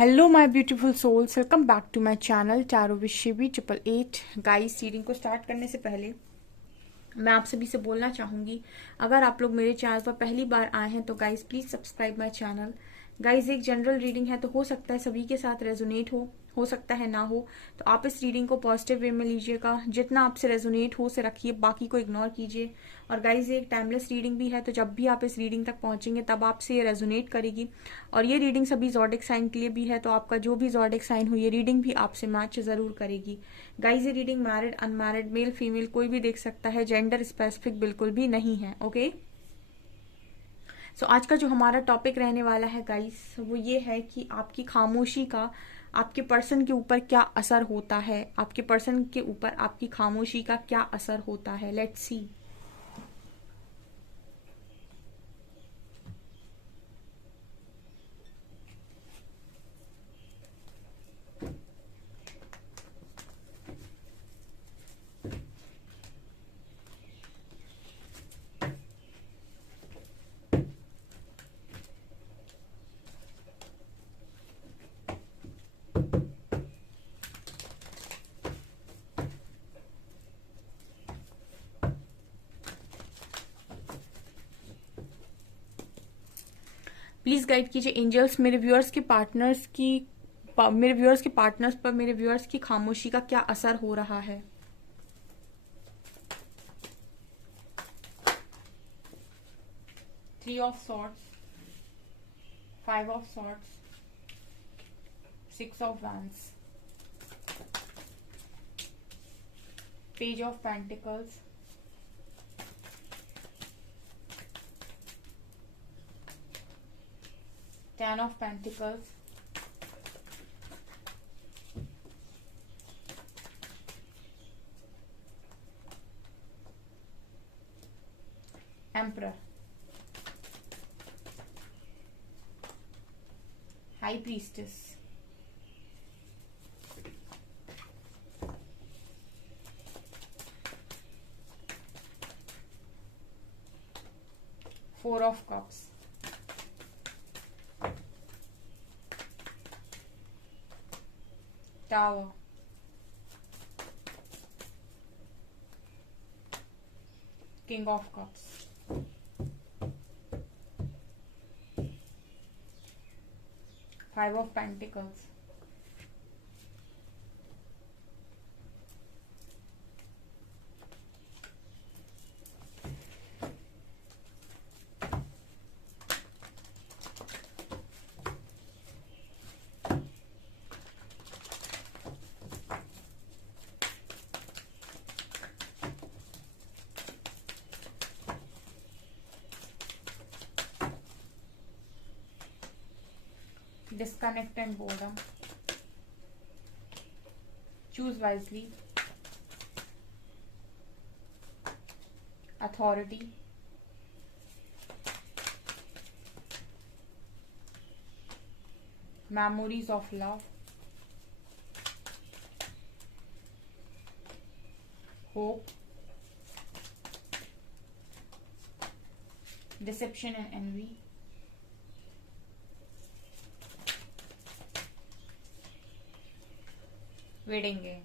Hello my beautiful souls, welcome back to my channel tarot with Shivi 888। Guys, reading को start करने से पहले मैं आप सभी से बोलना चाहूंगी, अगर आप लोग मेरे चैनल पर पहली बार आए हैं तो guys please subscribe my channel. Guys, एक जनरल रीडिंग है तो हो सकता है सभी के साथ रेजोनेट हो सकता है ना हो, तो आप इस रीडिंग को पॉजिटिव वे में लीजिएगा। जितना आपसे रेजोनेट हो से रखिए, बाकी को इग्नोर कीजिए। और गाइज, ये एक टाइमलेस रीडिंग भी है, तो जब भी आप इस रीडिंग तक पहुंचेंगे तब आपसे ये रेजोनेट करेगी। और ये रीडिंग सभी जॉडिक साइन के लिए भी है, तो आपका जो भी जॉडिक साइन हो, ये रीडिंग भी आपसे मैच जरूर करेगी। गाइज, ये reading married unmarried male female कोई भी देख सकता है, जेंडर स्पेसिफिक बिल्कुल भी नहीं है। ओके, सो आज का जो हमारा टॉपिक रहने वाला है गाइस, वो ये है कि आपकी खामोशी का आपके पर्सन के ऊपर क्या असर होता है। आपके पर्सन के ऊपर आपकी खामोशी का क्या असर होता है, लेट्स सी। प्लीज गाइड कीजिए एंजल्स, मेरे व्यूअर्स के पार्टनर्स पर मेरे व्यूअर्स की खामोशी का क्या असर हो रहा है। Three of swords, five of swords, six of wands, page of pentacles, ten of pentacles, emperor, high priestess, four of cups, tower, king of cups, five of pentacles, disconnect and boredom, choose wisely, authority, memories of love, hope, deception and envy, wedding game.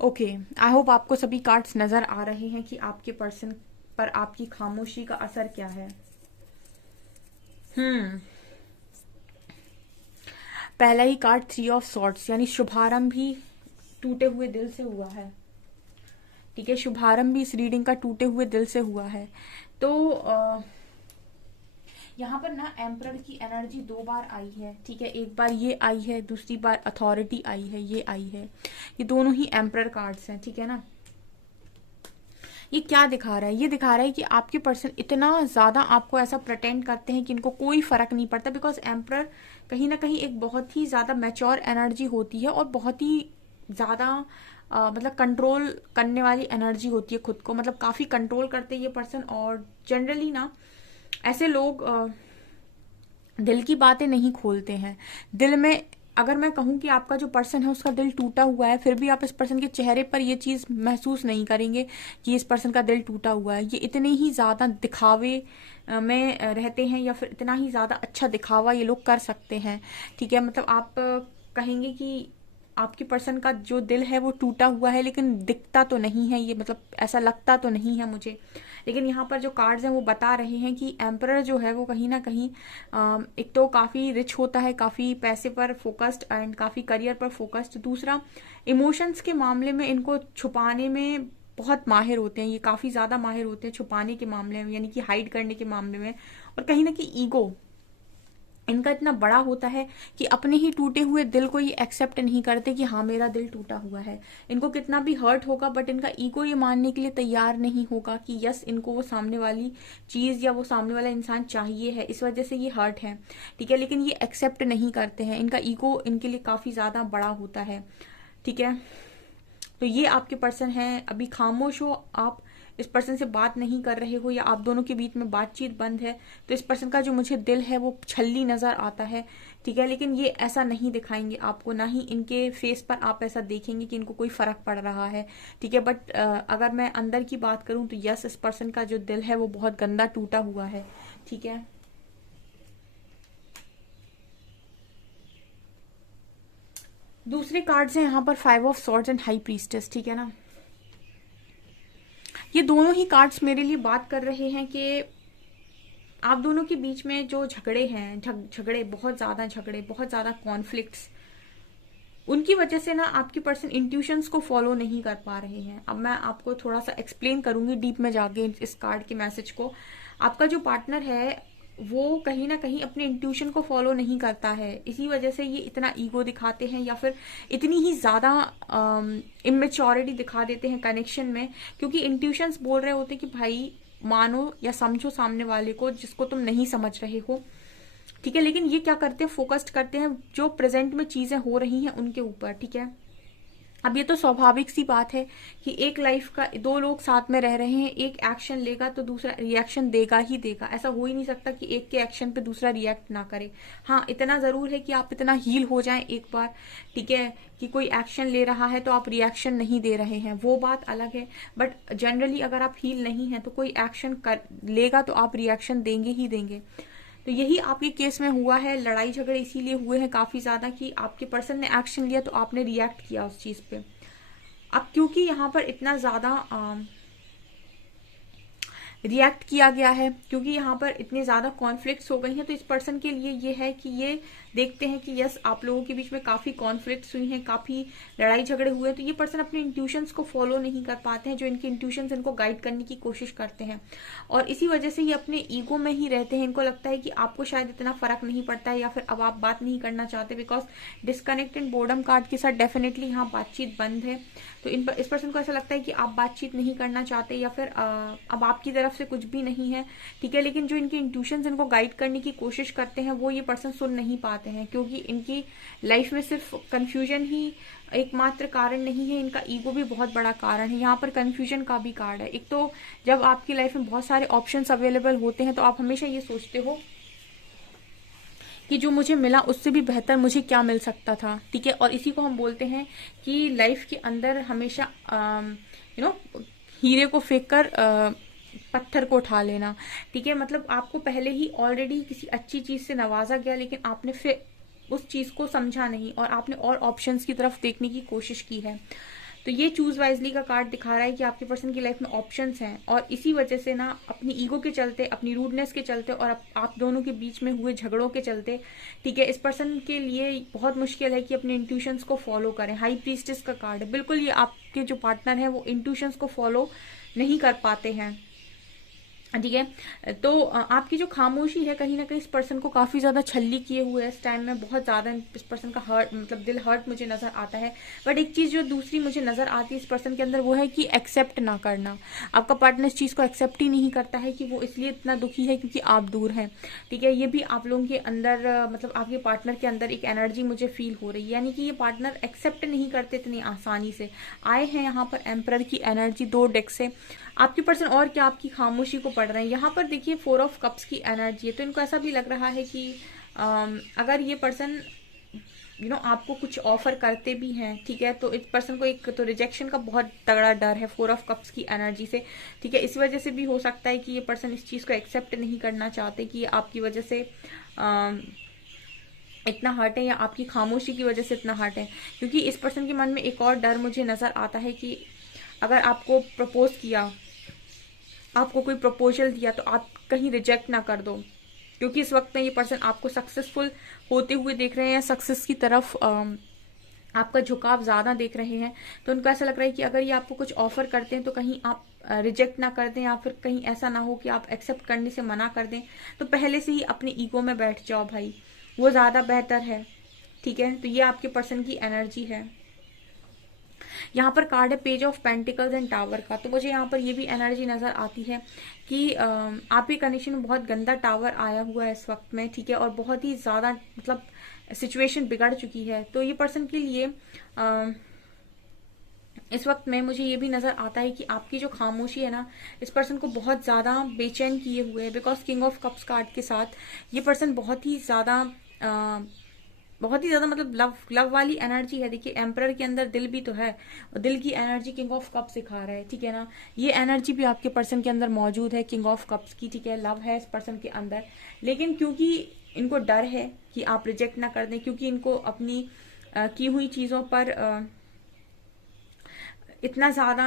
Okay, I hope आपको सभी cards नजर आ रहे हैं कि आपके person पर आपकी खामोशी का असर क्या है। पहला ही कार्ड थ्री ऑफ सॉर्ड्स, यानी शुभारंभ भी टूटे हुए दिल से हुआ है। ठीक है, शुभारंभ भी इस रीडिंग का टूटे हुए दिल से हुआ है। तो यहाँ पर ना एम्परर की एनर्जी दो बार आई है। ठीक है, एक बार ये आई है, दूसरी बार अथॉरिटी आई है, ये आई है। ये दोनों ही एम्परर कार्ड्स हैं। ठीक है ना, ये क्या दिखा रहा है? ये दिखा रहा है कि आपके पर्सन इतना ज्यादा आपको ऐसा प्रेटेंड करते हैं कि इनको कोई फर्क नहीं पड़ता, बिकॉज एम्परर कहीं ना कहीं एक बहुत ही ज्यादा मैच्योर एनर्जी होती है और बहुत ही ज्यादा मतलब कंट्रोल करने वाली एनर्जी होती है खुद को, मतलब काफी कंट्रोल करते हैं ये पर्सन। और जनरली ना ऐसे लोग दिल की बातें नहीं खोलते हैं, दिल में अगर मैं कहूँ कि आपका जो पर्सन है उसका दिल टूटा हुआ है, फिर भी आप इस पर्सन के चेहरे पर ये चीज़ महसूस नहीं करेंगे कि इस पर्सन का दिल टूटा हुआ है। ये इतने ही ज़्यादा दिखावे में रहते हैं, या फिर इतना ही ज़्यादा अच्छा दिखावा ये लोग कर सकते हैं। ठीक है, मतलब आप कहेंगे कि आपकी पर्सन का जो दिल है वो टूटा हुआ है, लेकिन दिखता तो नहीं है ये, मतलब ऐसा लगता तो नहीं है मुझे। लेकिन यहाँ पर जो कार्ड्स हैं वो बता रहे हैं कि एम्परर जो है वो कहीं ना कहीं एक तो काफ़ी रिच होता है, काफ़ी पैसे पर फोकस्ड एंड काफ़ी करियर पर फोकस्ड। दूसरा, इमोशंस के मामले में इनको छुपाने में बहुत माहिर होते हैं, ये काफ़ी ज़्यादा माहिर होते हैं छुपाने के मामले में, यानी कि हाइड करने के मामले में। और कहीं ना कहीं ईगो इनका इतना बड़ा होता है कि अपने ही टूटे हुए दिल को ये एक्सेप्ट नहीं करते कि हाँ मेरा दिल टूटा हुआ है। इनको कितना भी हर्ट होगा, बट इनका ईगो ये मानने के लिए तैयार नहीं होगा कि यस, इनको वो सामने वाली चीज़ या वो सामने वाला इंसान चाहिए है, इस वजह से ये हर्ट है। ठीक है, लेकिन ये एक्सेप्ट नहीं करते हैं, इनका ईगो इनके लिए काफ़ी ज़्यादा बड़ा होता है। ठीक है, तो ये आपके पर्सन है। अभी खामोश हो आप, इस पर्सन से बात नहीं कर रहे हो, या आप दोनों के बीच में बातचीत बंद है, तो इस पर्सन का जो मुझे दिल है वो छल्ली नजर आता है। ठीक है, लेकिन ये ऐसा नहीं दिखाएंगे आपको, ना ही इनके फेस पर आप ऐसा देखेंगे कि इनको कोई फर्क पड़ रहा है। ठीक है, बट अगर मैं अंदर की बात करूं तो यस, इस पर्सन का जो दिल है वो बहुत गंदा टूटा हुआ है। ठीक है, दूसरे कार्ड्स हैं यहाँ पर 5 of swords and high priestess. ठीक है ना, ये दोनों ही कार्ड्स मेरे लिए बात कर रहे हैं कि आप दोनों के बीच में जो झगड़े हैं, झगड़े बहुत ज्यादा कॉन्फ्लिक्ट्स, उनकी वजह से ना आपकी पर्सन इंट्यूशंस को फॉलो नहीं कर पा रहे हैं। अब मैं आपको थोड़ा सा एक्सप्लेन करूंगी डीप में जाके इस कार्ड के मैसेज को। आपका जो पार्टनर है वो कहीं ना कहीं अपने इंट्यूशन को फॉलो नहीं करता है, इसी वजह से ये इतना ईगो दिखाते हैं, या फिर इतनी ही ज्यादा इमेच्योरिटी दिखा देते हैं कनेक्शन में, क्योंकि इंट्यूशंस बोल रहे होते कि भाई मानो या समझो सामने वाले को जिसको तुम नहीं समझ रहे हो। ठीक है, लेकिन ये क्या करते हैं, फोकस्ड करते हैं जो प्रेजेंट में चीजें हो रही हैं उनके ऊपर। ठीक है, अब ये तो स्वाभाविक सी बात है कि एक लाइफ का दो लोग साथ में रह रहे हैं, एक एक्शन लेगा तो दूसरा रिएक्शन देगा ही देगा। ऐसा हो ही नहीं सकता कि एक के एक्शन पे दूसरा रिएक्ट ना करे। हाँ, इतना जरूर है कि आप इतना हील हो जाएं एक बार, ठीक है, कि कोई एक्शन ले रहा है तो आप रिएक्शन नहीं दे रहे हैं, वो बात अलग है। बट जनरली अगर आप हील नहीं है तो कोई एक्शन कर लेगा तो आप रिएक्शन देंगे ही देंगे। तो यही आपके केस में हुआ है। लड़ाई झगड़े इसीलिए हुए हैं काफी ज्यादा कि आपके पर्सन ने एक्शन लिया तो आपने रिएक्ट किया उस चीज पे। अब क्योंकि यहाँ पर इतना ज्यादा रिएक्ट किया गया है, क्योंकि यहाँ पर इतने ज्यादा कॉन्फ्लिक्ट्स हो गई हैं, तो इस पर्सन के लिए ये है कि ये देखते हैं कि यस, आप लोगों के बीच में काफी कॉन्फ्लिक्ट्स हुई हैं, काफी लड़ाई झगड़े हुए हैं, तो ये पर्सन अपने इंट्यूशंस को फॉलो नहीं कर पाते हैं, जो इनके इंट्यूशंस इनको गाइड करने की कोशिश करते हैं, और इसी वजह से ये अपने ईगो में ही रहते हैं। इनको लगता है कि आपको शायद इतना फर्क नहीं पड़ता है, या फिर अब आप बात नहीं करना चाहते, because disconnect and boredom card के साथ डेफिनेटली यहाँ बातचीत बंद है। तो इस पर्सन को ऐसा लगता है कि आप बातचीत नहीं करना चाहते, या फिर अब आपकी तरफ से कुछ भी नहीं है। ठीक है, लेकिन जो इनके इंट्यूशंस इनको गाइड करने की कोशिश करते हैं वो ये पर्सन सुन नहीं पाते हैं, क्योंकि इनकी लाइफ में सिर्फ कंफ्यूजन ही एकमात्र कारण नहीं है, इनका ईगो भी बहुत बड़ा कारण है। यहाँ पर कंफ्यूजन का भी कार्ड है। एक तो जब आपकी लाइफ में बहुत सारे ऑप्शंस अवेलेबल होते हैं तो आप हमेशा ये सोचते हो कि जो मुझे मिला उससे भी बेहतर मुझे क्या मिल सकता था। ठीक है, और इसी को हम बोलते हैं कि लाइफ के अंदर हमेशा हीरे को फेंक कर पत्थर को उठा लेना। ठीक है, मतलब आपको पहले ही ऑलरेडी किसी अच्छी चीज से नवाजा गया, लेकिन आपने फिर उस चीज को समझा नहीं और आपने और ऑप्शंस की तरफ देखने की कोशिश की है। तो ये चूज वाइजली का कार्ड दिखा रहा है कि आपके पर्सन की लाइफ में ऑप्शंस हैं, और इसी वजह से ना अपनी ईगो के चलते, अपनी रूडनेस के चलते, और आप दोनों के बीच में हुए झगड़ों के चलते, ठीक है, इस पर्सन के लिए बहुत मुश्किल है कि अपने इंट्यूशंस को फॉलो करें। हाई प्रीस्टेस का कार्ड है, बिल्कुल ये आपके जो पार्टनर है वो इंट्यूशंस को फॉलो नहीं कर पाते हैं। ठीक है, तो आपकी जो खामोशी है कहीं ना कहीं इस पर्सन को काफी ज्यादा छल्ली किए हुए है। इस टाइम में बहुत ज्यादा इस पर्सन का हर्ट, मतलब दिल हर्ट मुझे नजर आता है। बट एक चीज जो दूसरी मुझे नजर आती है इस पर्सन के अंदर, वो है कि एक्सेप्ट ना करना। आपका पार्टनर इस चीज को एक्सेप्ट ही नहीं करता है कि वो इसलिए इतना दुखी है क्योंकि आप दूर हैं। ठीक है, ये भी आप लोगों के अंदर, मतलब आपके पार्टनर के अंदर एक एनर्जी मुझे फील हो रही है, यानी कि ये पार्टनर एक्सेप्ट नहीं करते इतनी आसानी से। आए हैं यहाँ पर एम्परर की एनर्जी 2 डेक से। आपके पर्सन और क्या आपकी खामोशी को पढ़ रहे हैं। यहाँ पर देखिए 4 ऑफ कप्स की एनर्जी है, तो इनको ऐसा भी लग रहा है कि अगर ये पर्सन आपको कुछ ऑफर करते भी हैं, ठीक है। तो इस पर्सन को एक तो रिजेक्शन का बहुत तगड़ा डर है 4 ऑफ कप्स की एनर्जी से, ठीक है। इस वजह से भी हो सकता है कि ये पर्सन इस चीज को एक्सेप्ट नहीं करना चाहते कि आपकी वजह से इतना हर्ट है, या आपकी खामोशी की वजह से इतना हर्ट है। क्योंकि इस पर्सन के मन में एक और डर मुझे नजर आता है कि अगर आपको प्रपोज किया, आपको कोई प्रपोजल दिया, तो आप कहीं रिजेक्ट ना कर दो। क्योंकि इस वक्त में ये पर्सन आपको सक्सेसफुल होते हुए देख रहे हैं, सक्सेस की तरफ आपका झुकाव ज्यादा देख रहे हैं। तो उनको ऐसा लग रहा है कि अगर ये आपको कुछ ऑफर करते हैं तो कहीं आप रिजेक्ट ना कर दें, या फिर कहीं ऐसा ना हो कि आप एक्सेप्ट करने से मना कर दें। तो पहले से ही अपने ईगो में बैठ जाओ भाई, वो ज्यादा बेहतर है, ठीक है। तो ये आपके पर्सन की एनर्जी है। यहाँ पर कार्ड है page of pentacles and tower का। तो मुझे यहाँ पर ये भी एनर्जी नजर आती है कि आपके कंडीशन में बहुत गंदा टावर आया हुआ है इस वक्त में, ठीक है। और बहुत ही ज्यादा मतलब सिचुएशन बिगड़ चुकी है। तो ये पर्सन के लिए इस वक्त में मुझे ये भी नजर आता है कि आपकी जो खामोशी है ना, इस पर्सन को बहुत ज्यादा बेचैन किए हुए है। Because king of cups card के साथ ये पर्सन बहुत ही ज्यादा मतलब लव वाली एनर्जी है। देखिए एम्परर के अंदर दिल भी तो है, और दिल की एनर्जी किंग ऑफ कप्स सिखा रहा है, ठीक है ना। ये एनर्जी भी आपके पर्सन के अंदर मौजूद है किंग ऑफ कप्स की, ठीक है। लव है इस पर्सन के अंदर, लेकिन क्योंकि इनको डर है कि आप रिजेक्ट ना कर दें, क्योंकि इनको अपनी की हुई चीजों पर इतना ज्यादा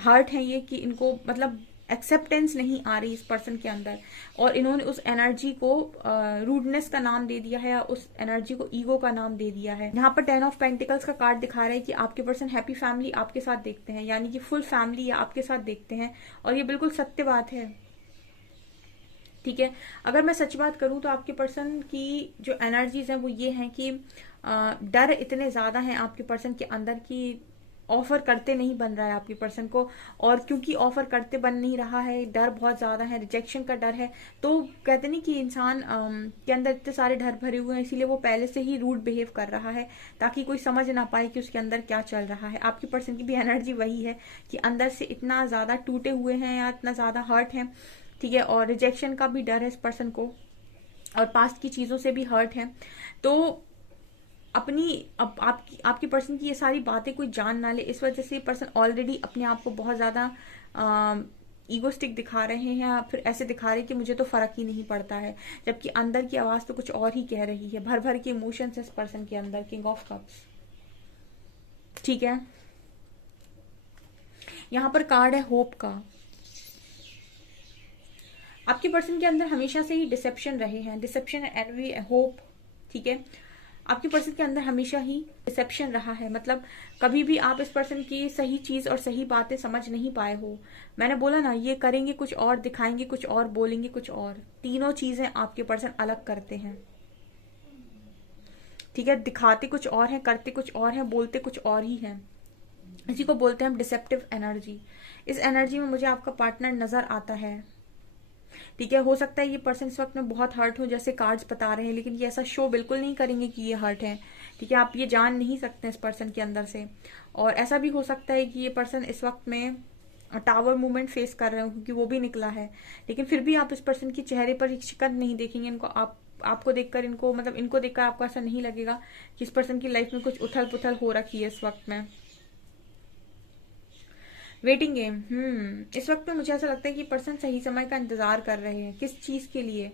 हर्ट है ये कि इनको मतलब एक्सेप्टेंस नहीं आ रही इस पर्सन के अंदर, और इन्होंने उस एनर्जी को रूडनेस का नाम दे दिया है, या उस एनर्जी को ईगो का नाम दे दिया है। यहाँ पर 10 ऑफ पेंटिकल्स का कार्ड दिखा रहा है कि आपके पर्सन हैप्पी फैमिली आपके साथ देखते हैं, यानी कि फुल फैमिली आपके साथ देखते हैं, और ये बिल्कुल सत्य बात है, ठीक है। अगर मैं सच बात करूं तो आपके पर्सन की जो एनर्जीज हैं वो ये हैं कि डर इतने ज्यादा हैं आपके पर्सन के अंदर कि ऑफर करते नहीं बन रहा है आपके पर्सन को। और क्योंकि ऑफर करते बन नहीं रहा है, डर बहुत ज्यादा है, रिजेक्शन का डर है। तो कहते नहीं कि इंसान के अंदर इतने सारे डर भरे हुए हैं, इसीलिए वो पहले से ही रूड बिहेव कर रहा है, ताकि कोई समझ ना पाए कि उसके अंदर क्या चल रहा है। आपके पर्सन की भी एनर्जी वही है कि अंदर से इतना ज्यादा टूटे हुए हैं, या इतना ज्यादा हर्ट है, ठीक है। और रिजेक्शन का भी डर है इस पर्सन को, और पास्ट की चीजों से भी हर्ट है। तो आपकी पर्सन की ये सारी बातें कोई जान ना ले, इस वजह से पर्सन ऑलरेडी अपने आप को बहुत ज्यादा ईगोस्टिक दिखा रहे हैं, या फिर ऐसे दिखा रहे हैं कि मुझे तो फर्क ही नहीं पड़ता है, जबकि अंदर की आवाज तो कुछ और ही कह रही है। भर भर के इमोशंस है इस पर्सन के अंदर, किंग ऑफ कप्स, ठीक है। यहाँ पर कार्ड है होप का। आपके पर्सन के अंदर हमेशा से ही डिसेप्शन रहे हैं, डिसेप्शन एनवी होप, ठीक है। आपके पर्सन के अंदर हमेशा ही डिसेप्शन रहा है, मतलब कभी भी आप इस पर्सन की सही चीज और सही बातें समझ नहीं पाए हो। मैंने बोला ना, ये करेंगे कुछ और, दिखाएंगे कुछ और, बोलेंगे कुछ और, तीनों चीजें आपके पर्सन अलग करते हैं, ठीक है। दिखाते कुछ और है, करते कुछ और है, बोलते कुछ और ही है। इसी को बोलते हैं हम डिसेप्टिव एनर्जी। इस एनर्जी में मुझे आपका पार्टनर नजर आता है, ठीक है। हो सकता है ये पर्सन इस वक्त में बहुत हर्ट हो, जैसे कार्ड्स बता रहे हैं, लेकिन ये ऐसा शो बिल्कुल नहीं करेंगे कि ये हर्ट है, ठीक है। आप ये जान नहीं सकते इस पर्सन के अंदर से। और ऐसा भी हो सकता है कि ये पर्सन इस वक्त में टावर मूवमेंट फेस कर रहे हो, क्योंकि वो भी निकला है, लेकिन फिर भी आप इस पर्सन के चेहरे पर शिकन नहीं देखेंगे। इनको आपको देखकर इनको देखकर आपको ऐसा नहीं लगेगा कि इस पर्सन की लाइफ में कुछ उथल पुथल हो रखी है इस वक्त में। वेटिंग गेम, इस वक्त में मुझे ऐसा लगता है कि पर्सन सही समय का इंतजार कर रहे हैं। किस चीज के लिए?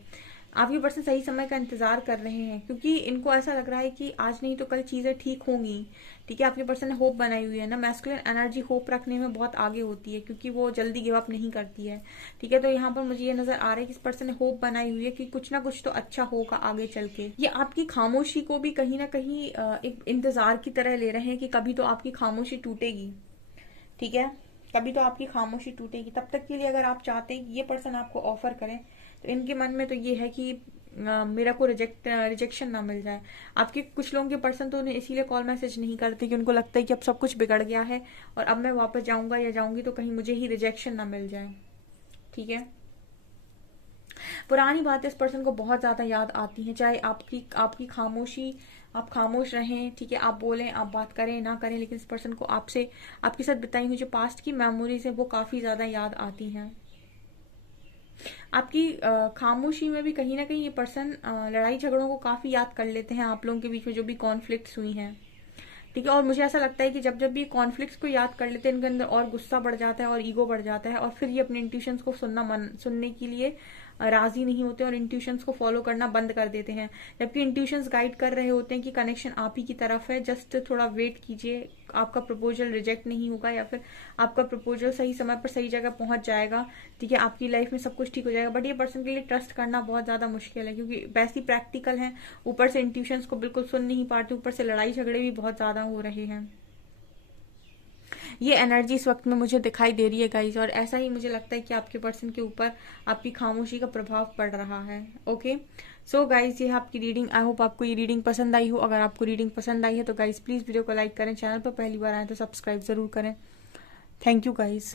आपके पर्सन सही समय का इंतजार कर रहे हैं, क्योंकि इनको ऐसा लग रहा है कि आज नहीं तो कल चीजें ठीक होंगी, ठीक है। आपके पर्सन ने होप बनाई हुई है ना, मैस्कुलिन एनर्जी होप रखने में बहुत आगे होती है, क्योंकि वो जल्दी गिव अप नहीं करती है, ठीक है। तो यहाँ पर मुझे ये नजर आ रहा है कि इस पर्सन ने होप बनाई हुई है कि कुछ ना कुछ तो अच्छा होगा आगे चल के। ये आपकी खामोशी को भी कहीं ना कहीं एक इंतजार की तरह ले रहे हैं कि कभी तो आपकी खामोशी टूटेगी, ठीक है। कभी तो आपकी खामोशी टूटेगी। तब तक के लिए अगर आप चाहते हैं कि ये पर्सन आपको ऑफर करें, तो इनके मन में तो ये है कि मेरा को रिजेक्शन ना मिल जाए। आपके कुछ लोगों के पर्सन तो उन्हें इसीलिए कॉल मैसेज नहीं करते कि उनको लगता है कि अब सब कुछ बिगड़ गया है, और अब मैं वापस जाऊंगा या जाऊंगी तो कहीं मुझे ही रिजेक्शन ना मिल जाए, ठीक है। पुरानी बातें इस पर्सन को बहुत ज्यादा याद आती हैं, चाहे आपकी खामोशी, आप खामोश रहें, ठीक है। आप बोलें, आप बात करें ना करें, लेकिन इस पर्सन को आपके साथ बिताई हुई जो पास्ट की मेमोरीज है वो काफी ज्यादा याद आती हैं। आपकी खामोशी में भी कहीं ना कहीं ये पर्सन लड़ाई झगड़ों को काफी याद कर लेते हैं, आप लोगों के बीच में जो भी कॉन्फ्लिक्ट्स हुई हैं, ठीक है। और मुझे ऐसा लगता है कि जब जब भी कॉन्फ्लिक्ट्स को याद कर लेते हैं, इनके अंदर और गुस्सा बढ़ जाता है और ईगो बढ़ जाता है, और फिर ये अपने इंट्यूशंस को सुनने के लिए राजी नहीं होते और इंट्यूशंस को फॉलो करना बंद कर देते हैं, जबकि इंट्यूशंस गाइड कर रहे होते हैं कि कनेक्शन आप ही की तरफ है, जस्ट थोड़ा वेट कीजिए, आपका प्रपोजल रिजेक्ट नहीं होगा, या फिर आपका प्रपोजल सही समय पर सही जगह पहुंच जाएगा, ठीक है, आपकी लाइफ में सब कुछ ठीक हो जाएगा। बट ये पर्सन के लिए ट्रस्ट करना बहुत ज्यादा मुश्किल है, क्योंकि वैसे ही प्रैक्टिकल है, ऊपर से इंट्यूशंस को बिल्कुल सुन नहीं पाते, ऊपर से लड़ाई झगड़े भी बहुत ज्यादा हो रहे हैं। ये एनर्जी इस वक्त में मुझे दिखाई दे रही है गाइज, और ऐसा ही मुझे लगता है कि आपके पर्सन के ऊपर आपकी खामोशी का प्रभाव पड़ रहा है। ओके, सो गाइज, ये है आपकी रीडिंग। आई होप आपको ये रीडिंग पसंद आई हो। अगर आपको रीडिंग पसंद आई है तो गाइज प्लीज वीडियो को लाइक करें, चैनल पर पहली बार आए तो सब्सक्राइब जरूर करें। Thank you guys.